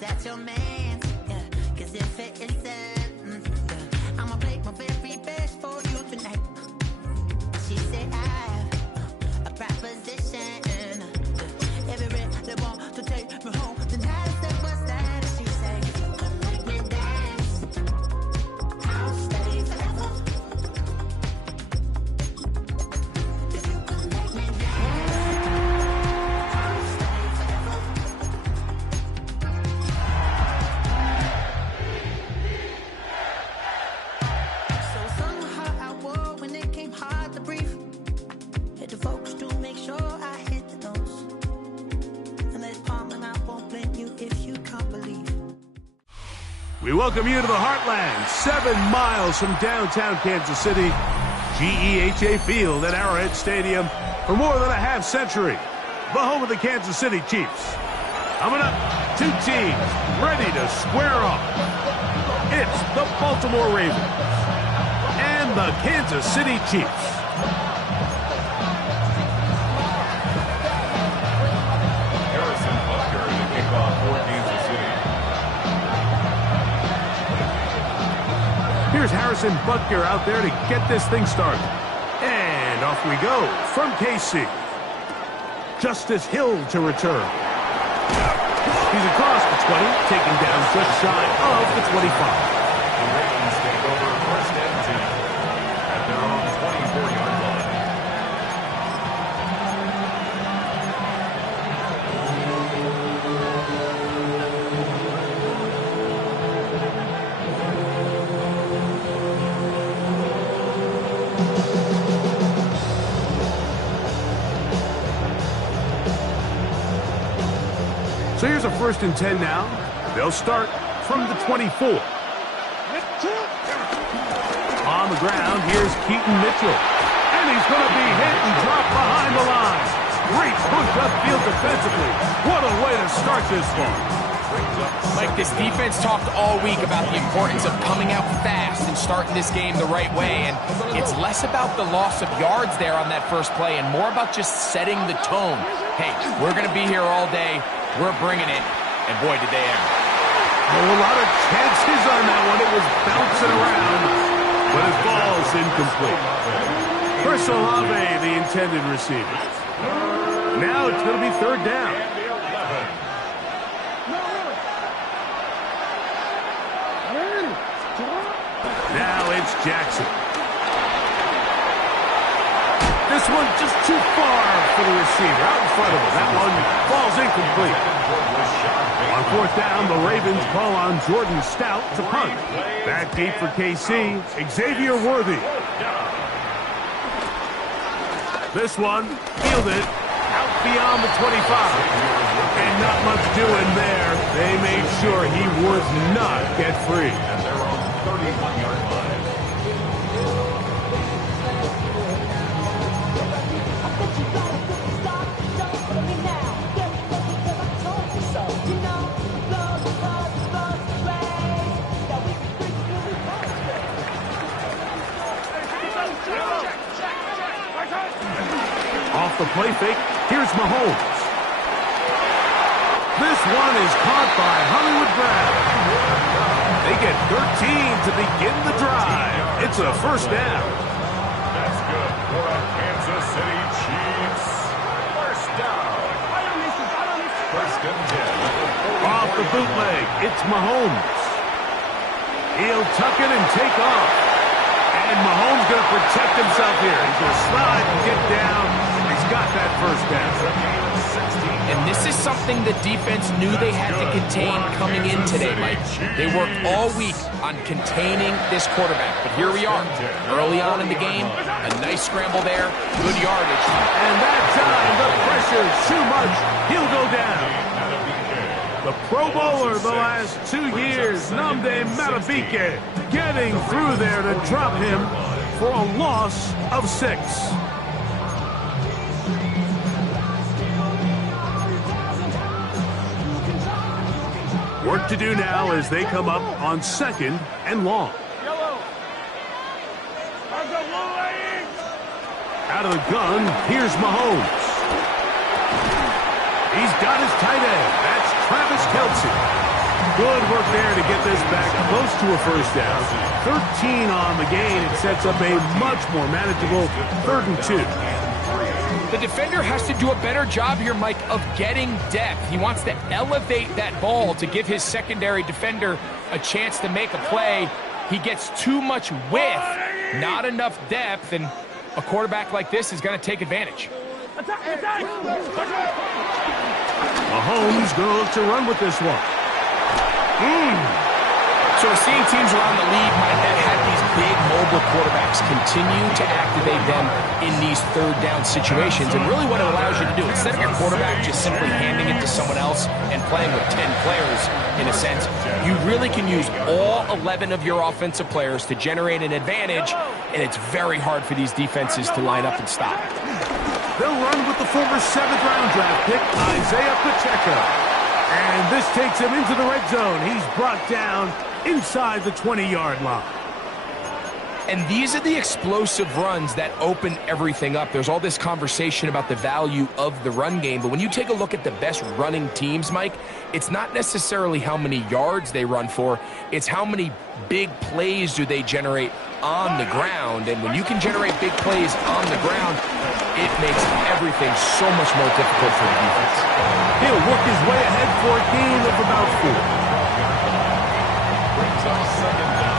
that's your man. Yeah, 'cause if it isn't, yeah, I'ma play my very best for you tonight. She said I have a proposition. Every really want to take me home tonight. That was that. She said, if you could make me dance, I'll stay forever. If you could make me dance, I'll stay forever. So somehow I wore when it came hard to breathe. Had to focus to make sure I hit the notes. And that's calm, and I won't blame you if you can't believe. We welcome you to the Heartland, 7 miles from downtown Kansas City, GEHA Field at Arrowhead Stadium for more than a half century. The home of the Kansas City Chiefs. Coming up, two teams ready to square off. It's the Baltimore Ravens and the Kansas City Chiefs. Harrison Butker to kick off for Kansas City. Here's Harrison Butker out there to get this thing started. And off we go from KC. Justice Hill to return. He's across the 20, taken down just shy of the 25. The Ravens take over first and 10 at their own 24-yard line. So here's a 1st and 10 now. They'll start from the 24. On the ground, here's Keaton Mitchell. And he's going to be hit and dropped behind the line. Great push upfield defensively. What a way to start this one. Mike, this defense talked all week about the importance of coming out fast and starting this game the right way. And it's less about the loss of yards there on that first play and more about just setting the tone. Hey, we're going to be here all day. We're bringing it. And boy, did they ever. Oh, a lot of chances on that one. It was bouncing around. But his ball's incomplete. Chris Olave, the intended receiver. Now it's going to be 3rd down. Now it's Jackson. This one just too far for the receiver. Out in front of him. That one falls incomplete. On 4th down, the Ravens call on Jordan Stout to punt. Back deep for KC, Xavier Worthy. This one fielded out beyond the 25. And not much doing there. They made sure he would not get free. At their own 31-yard line. Off the play fake, here's Mahomes. This one is caught by Hollywood Brown. They get 13 to begin the drive. It's a 1st down. That's good for a Kansas City Chiefs. 1st down. 1st and 10. Off the bootleg, it's Mahomes. He'll tuck it and take off. And Mahomes going to protect himself here. He's going to slide and get down. He's got that 1st down. And this is something the defense knew they had to contain coming in today, Mike. They worked all week on containing this quarterback. But here we are, early on in the game, a nice scramble there, good yardage. And that time, the pressure's too much. He'll go down. The Pro Bowler the last 2 years, Nnamdi Madubuike, getting through there to drop him for a loss of 6. Work to do now as they come up on 2nd and long. Out of the gun, here's Mahomes. He's got his tight end. That's Travis Kelce. Good work there to get this back close to a first down. 13 on the gain. It sets up a much more manageable 3rd and 2. The defender has to do a better job here, Mike, of getting depth. He wants to elevate that ball to give his secondary defender a chance to make a play. He gets too much width, not enough depth, and a quarterback like this is going to take advantage. Mahomes going to look to run with this one. So we're seeing teams around the league, Mike, that have these big mobile quarterbacks continue to activate them in these 3rd down situations. And really what it allows you to do, instead of your quarterback just simply handing it to someone else and playing with 10 players, in a sense, you really can use all 11 of your offensive players to generate an advantage, and it's very hard for these defenses to line up and stop. They'll run with the former 7th-round draft pick, Isaiah Pacheco. And this takes him into the red zone. He's brought down inside the 20-yard line. And these are the explosive runs that open everything up. There's all this conversation about the value of the run game, but when you take a look at the best running teams, Mike, it's not necessarily how many yards they run for, it's how many big plays do they generate on the ground. And when you can generate big plays on the ground, it makes everything so much more difficult for the defense. He'll work his way ahead for a gain of about 4. Brings up 2nd down.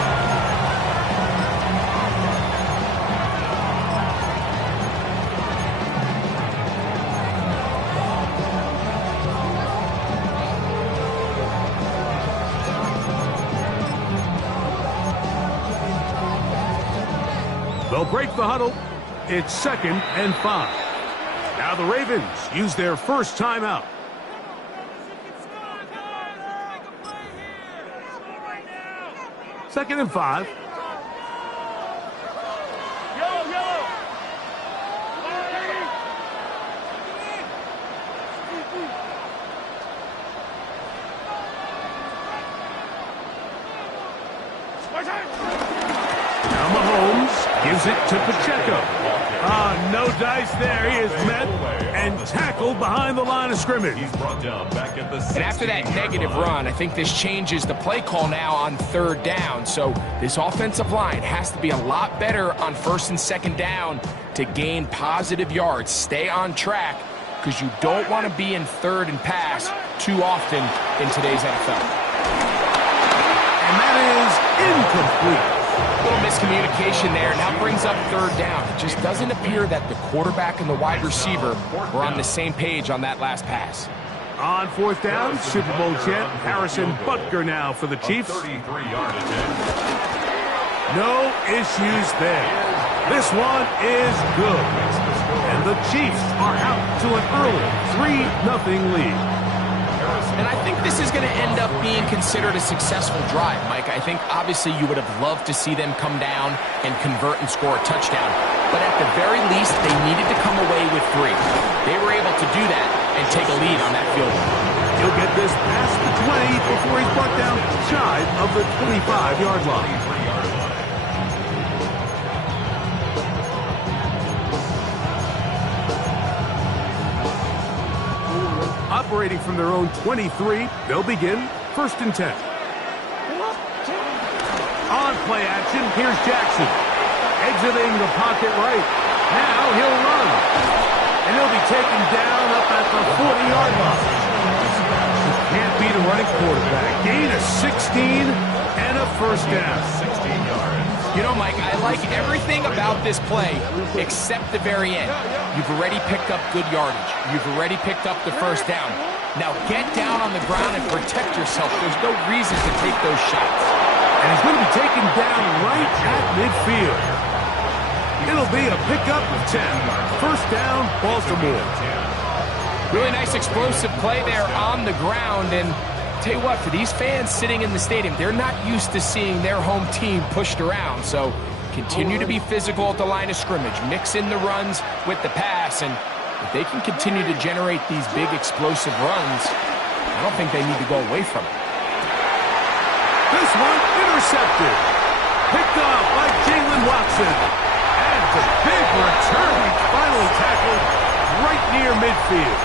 They'll break the huddle. It's 2nd and 5. Now the Ravens use their first timeout. Second and 5. Now Mahomes gives it to Pacheco. No dice there. He is met and tackled behind the line of scrimmage. He's brought down back at the 16. And after that negative run, I think this changes the play call now on 3rd down. So this offensive line has to be a lot better on 1st and 2nd down to gain positive yards. Stay on track, because you don't want to be in 3rd and pass too often in today's NFL. And that is incomplete. A little miscommunication there. Now brings up 3rd down. It just doesn't appear that the quarterback and the wide receiver were on the same page on that last pass. On 4th down, Super Bowl champ Harrison Butker now for the Chiefs. 33-yard attempt. No issues there. This one is good. And the Chiefs are out to an early 3-0 lead. And I think this is going to end up being considered a successful drive, Mike. I think obviously you would have loved to see them come down and convert and score a touchdown. But at the very least, they needed to come away with 3. They were able to do that and take a lead on that field goal. He'll get this past the 20 before he's brought down shy of the 25-yard line. Operating from their own 23, they'll begin 1st and 10. On play action, here's Jackson. Exiting the pocket right. Now he'll run. And he'll be taken down up at the 40-yard line. Can't beat a running quarterback. Gain of 16 and a 1st down. 16 yards. You know, Mike, I like everything about this play except the very end. You've already picked up good yardage. You've already picked up the 1st down. Now get down on the ground and protect yourself. There's no reason to take those shots. And he's going to be taken down right at midfield. It'll be a pickup of 10. 1st down, Baltimore. Really nice explosive play there on the ground. And tell you what, for these fans sitting in the stadium, they're not used to seeing their home team pushed around. So continue to be physical at the line of scrimmage. Mix in the runs with the pass. And if they can continue to generate these big explosive runs, I don't think they need to go away from it. This one intercepted. Picked off by Jalen Watson. And the big return. He's finally tackled right near midfield.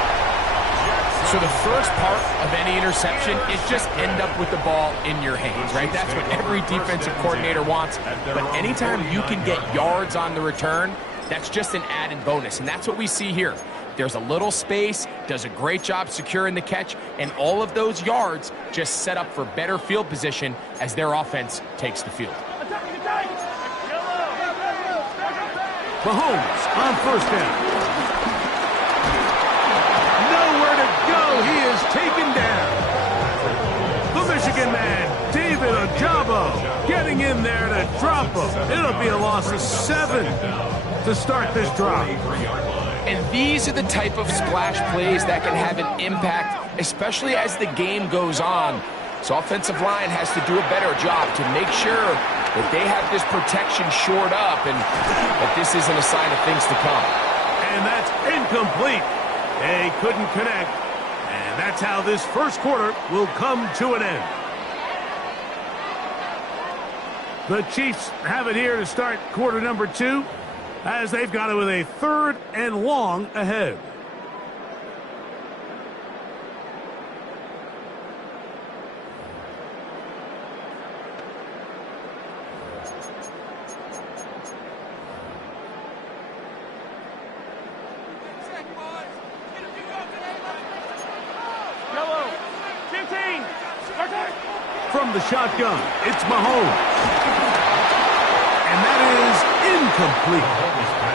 So the first part of any interception is just end up with the ball in your hands, right? That's what every defensive coordinator wants. But anytime you can get yards on the return, that's just an added bonus, and that's what we see here. There's a little space, does a great job securing the catch, and all of those yards just set up for better field position as their offense takes the field. Mahomes on first down. Nowhere to go. He is taken down. The Michigan man, David Ojabo, getting in there to drop him. It'll be a loss of 7 to start this drive. And these are the type of splash plays that can have an impact, especially as the game goes on. So offensive line has to do a better job to make sure that they have this protection shored up and that this isn't a sign of things to come. And that's incomplete. They couldn't connect. And that's how this first quarter will come to an end. The Chiefs have it here to start quarter number 2, as they've got it with a 3rd and long ahead. From the shotgun, it's Mahomes. And that is incomplete.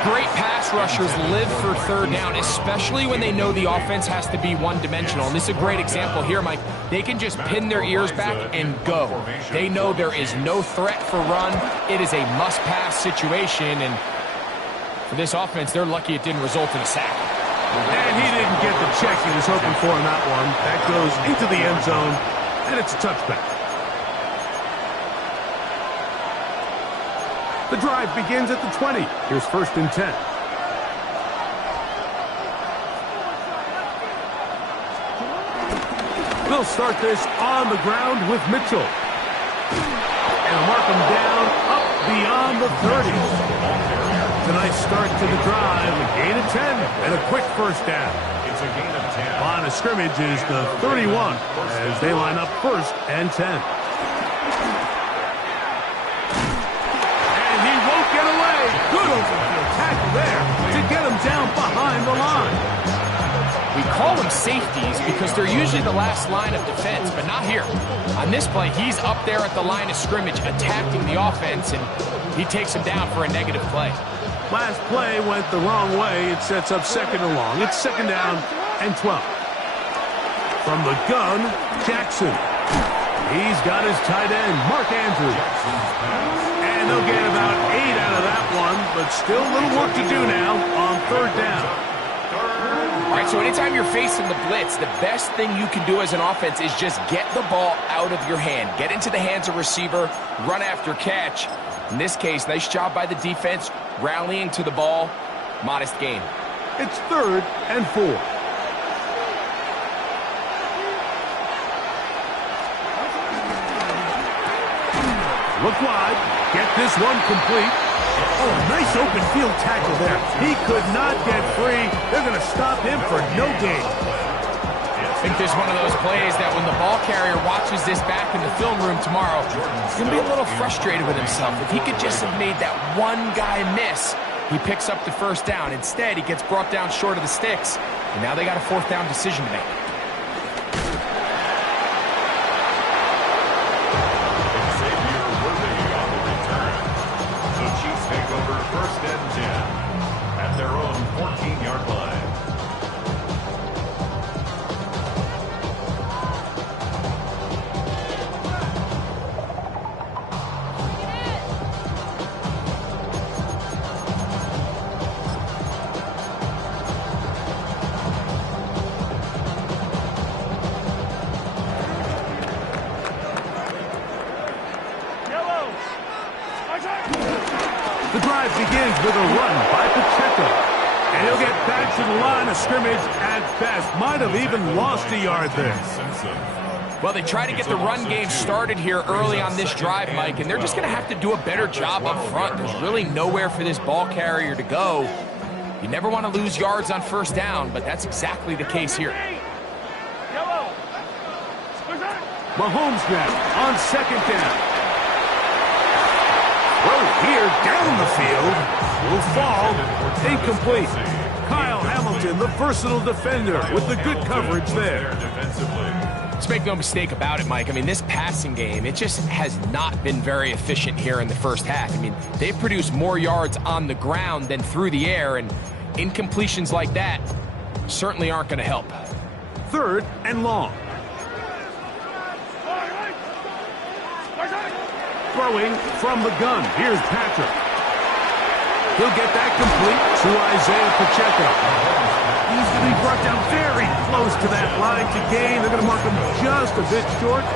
Great pass rushers live for 3rd down, especially when they know the offense has to be one-dimensional. And this is a great example here, Mike. They can just pin their ears back and go. They know there is no threat for run. It is a must-pass situation, and for this offense, they're lucky it didn't result in a sack. And he didn't get the check he was hoping for in that one. That goes into the end zone, and it's a touchback. The drive begins at the 20. Here's 1st and 10. They'll start this on the ground with Mitchell. And mark him down up beyond the 30. It's a nice start to the drive. A gain of 10 and a quick first down. It's a gain of 10. Line of scrimmage is the 31 as they line up 1st and 10. Good overfield tackle there to get him down behind the line. We call them safeties because they're usually the last line of defense, but not here. On this play, he's up there at the line of scrimmage attacking the offense, and he takes him down for a negative play. Last play went the wrong way. It sets up 2nd and long. It's 2nd down and 12. From the gun, Jackson. He's got his tight end, Mark Andrews. And they'll get about 8 out of that one, but still a little work to do now on 3rd down. All right, so anytime you're facing the blitz, the best thing you can do as an offense is just get the ball out of your hand. Get into the hands of receiver, run after catch. In this case, nice job by the defense, rallying to the ball. Modest gain. It's 3rd and 4. Look wide. Get this one complete. Oh, nice open field tackle there. He could not get free. They're going to stop him for no gain. I think this is one of those plays that when the ball carrier watches this back in the film room tomorrow, he's going to be a little frustrated with himself. If he could just have made that one guy miss, he picks up the 1st down. Instead, he gets brought down short of the sticks, and now they got a 4th down decision to make. First and 10 at their own 14-yard line. The drive begins with a run by Pacheco. And he'll get back to the line of scrimmage at best. Might have even lost a yard there. Well, they try to get the run game started here early on this drive, Mike, and they're just going to have to do a better job up front. There's really nowhere for this ball carrier to go. You never want to lose yards on 1st down, but that's exactly the case here. Mahomes now on second down. Throw here down the field. Will fall. Incomplete. Kyle Hamilton, the versatile defender, with the good coverage there. Let's make no mistake about it, Mike. I mean, this passing game, it just has not been very efficient here in the first half. I mean, they've produced more yards on the ground than through the air, and incompletions like that certainly aren't going to help. Third and long. Throwing from the gun. Here's Patrick. He'll get that complete to Isaiah Pacheco. He's going to be brought down very close to that line to gain. They're going to mark him just a bit short.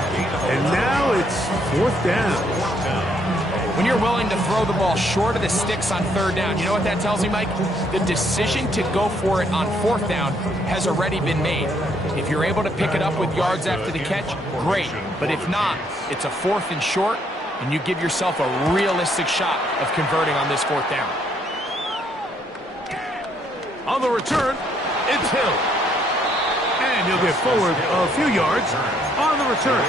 And now it's fourth down. When you're willing to throw the ball short of the sticks on third down, you know what that tells me, Mike? The decision to go for it on fourth down has already been made. If you're able to pick it up with yards after the catch, great. But if not, it's a fourth and short, and you give yourself a realistic shot of converting on this fourth down. On the return, it's Hill. And he'll get forward a few yards on the return.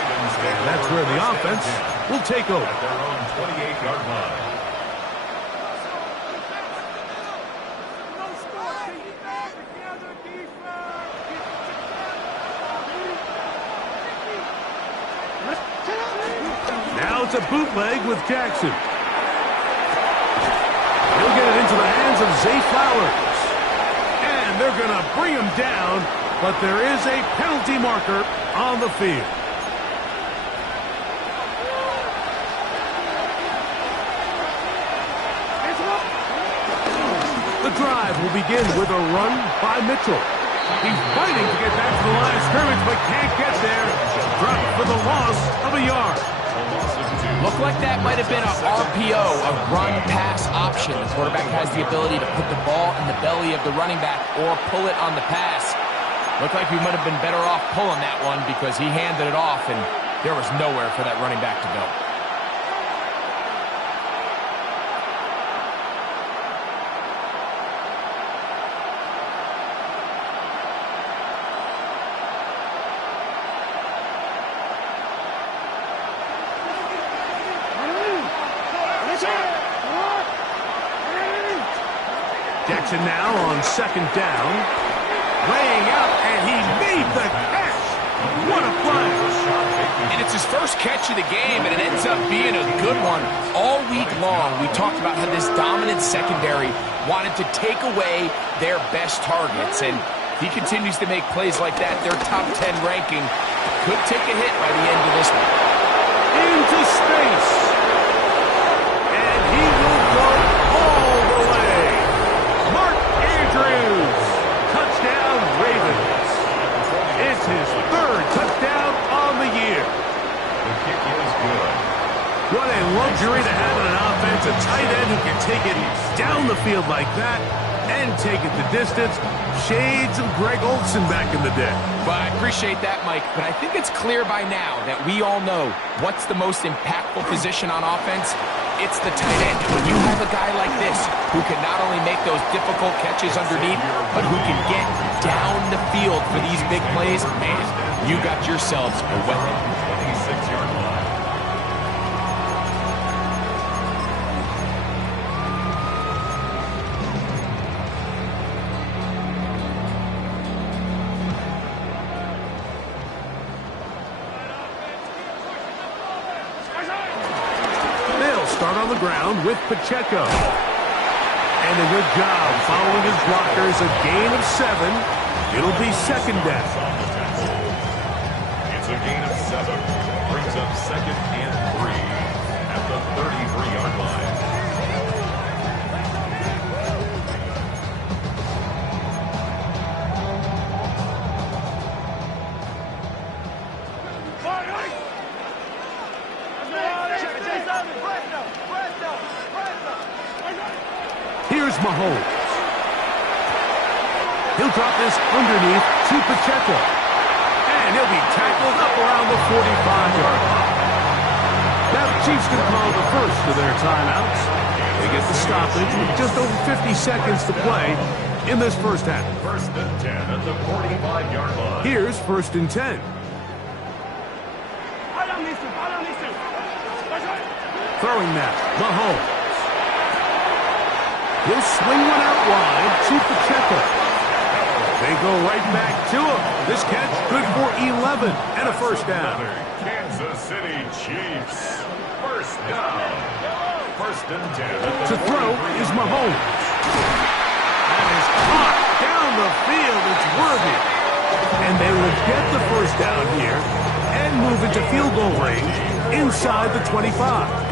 That's where the offense will take over. At their own 28-yard line. Now it's a bootleg with Jackson. He'll get it into the hands of Zay Flowers. And they're going to bring him down, but there is a penalty marker on the field. The drive will begin with a run by Mitchell. He's fighting to get back to the line of scrimmage, but can't get there. Dropped for the loss of a yard. Looked like that might have been a RPO, a run-pass option. The quarterback has the ability to put the ball in the belly of the running back or pull it on the pass. Looked like we might have been better off pulling that one because he handed it off, and there was nowhere for that running back to go. Jackson now on second down. Laying out, and he made the catch. What a play. And it's his first catch of the game, and it ends up being a good one. All week long, we talked about how this dominant secondary wanted to take away their best targets. And if he continues to make plays like that, their top 10 ranking could take a hit by the end of this one. Into space. And he will go all the way. Mark Andrews. Touchdown, Ravens. It's his third touchdown on the year. The kick is good. What a luxury to have in an offense, a tight end who can take it down the field like that and take it the distance. Shades of Greg Olsen back in the day. Well, I appreciate that, Mike, but I think it's clear by now that we all know what's the most impactful position on offense. It's the tight end. When you have a guy like this who can not only make those difficult catches underneath, but who can get down the field for these big plays, man, you got yourselves a weapon. 26-yard line. Start on the ground with Pacheco. And a good job following his blockers, a gain of 7. It'll be second down. It's a gain of 7. Brings up second and 3 at the 33-yard line. Here's Mahomes. He'll drop this underneath to Pacheco. And he'll be tackled up around the 45-yard line. Now the Chiefs can call the first of their timeouts. They get the stoppage with just over 50 seconds to play in this first half. First and 10 at the 45-yard line. Here's first and 10. Throwing that, Mahomes. He'll swing one out wide to Pacheco. They go right back to him. This catch good for 11 and a first down. Kansas City Chiefs. First down. First and 10. To throw is Mahomes. That is caught down the field. It's worthy. And they will get the first down here and move into field goal range inside the 25.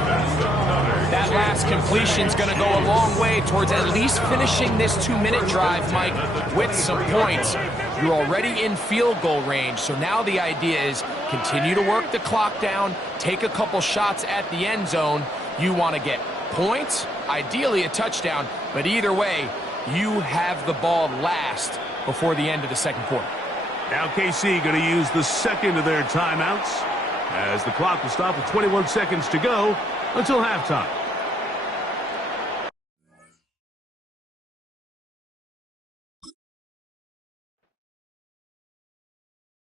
That last completion's going to go a long way towards at least finishing this 2-minute drive, Mike, with some points. You're already in field goal range, so now the idea is continue to work the clock down, take a couple shots at the end zone. You want to get points, ideally a touchdown, but either way, you have the ball last before the end of the second quarter. Now KC going to use the second of their timeouts as the clock will stop with 21 seconds to go until halftime.